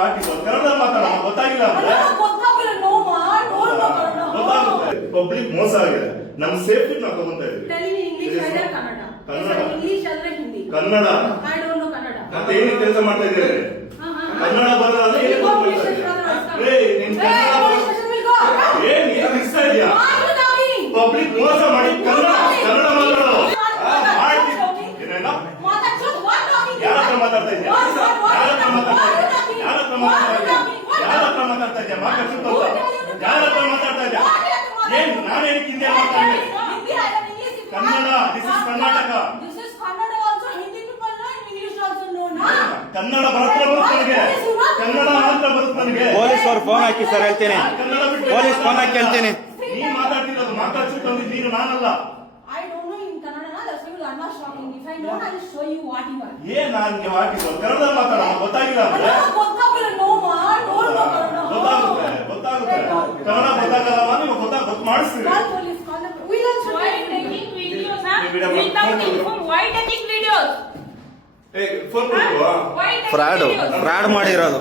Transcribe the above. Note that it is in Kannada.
ಹಾಕಿದ್ದು ಕನ್ನಡ ಮಾತಾಡೋಣ ಗೊತ್ತಾಗಿಲ್ಲ ಅಂದ್ರೆ ಪಬ್ಲಿಕ್ ಮೋಸ ಆಗಿದೆ. ನಮ್ ಸೇಫ್ಟಿ ನಾವು ತಗೊಂತ ಇದ್ದೀವಿ. ಕನ್ನಡ ಮತ್ತೆ ಏನ್ ಕೆಲಸ ಮಾಡ್ತಾ ಇದ್ದೀರಿ? ಕನ್ನಡ ಬರಲ್ಲ ಏನ್ ಇಷ್ಟ ಇದೆಯಾ? ಪಬ್ಲಿಕ್ ಮೋಸ ಮಾಡಿ ಕನ್ನಡ ಮಾತಾಡೋದು ಯಾರ ಹತ್ರ ಮಾತಾಡ್ತಾ ಇದ್ಯಾ? ಯಾರ ಹತ್ರ ಮಾತಾಡ್ತಾ ಇದ್ಯಾ? ಯಾರ ಹತ್ರ ಮಾತಾಡ್ತಾ ಇದ್ಯಾ? ಏನ್ ನಾನೇನಕ್ಕೆ ಹಿಂದಿ ಮಾತಾಡ್ತೀನಿ? Kannada, this is Karnataka. ಕನ್ನಡ ಮಾತ್ರ ಬರುತ್ತೆ ನನಗೆ. ಕನ್ನಡ ಮಾತ್ರ ಬರುತ್ತೆ ನನಗೆ. ಪೊಲೀಸ್ ಅವ್ರು ಫೋನ್ ಹಾಕಿ ಸರ್ ಹೇಳ್ತೇನೆ. ಪೊಲೀಸ್ ಫೋನ್ ಹಾಕಿ ಹೇಳ್ತೇನೆ. ನೀನ್ ಮಾತಾಡ್ತಿರೋದು ಮಾತಾಡ್ಸಿಟ್ಟು ನೀನು ನಾನಲ್ಲ. ಏನ್ ನಾನು ಹಾಕಿದ್ದು ಕನ್ನಡ ಮಾತಾಡೋಣ ಗೊತ್ತಾಗಿಲ್ಲ ಅಂದ್ರೆ ಗೊತ್ತಾಗುತ್ತೆ. ಕನ್ನಡ ಗೊತ್ತಾಗಲ್ಲ ನೀವು ಗೊತ್ತು ಮಾಡಿಸ್ತೀರಿ. ಫ್ರಾಡ್ ಮಾಡಿರೋದು.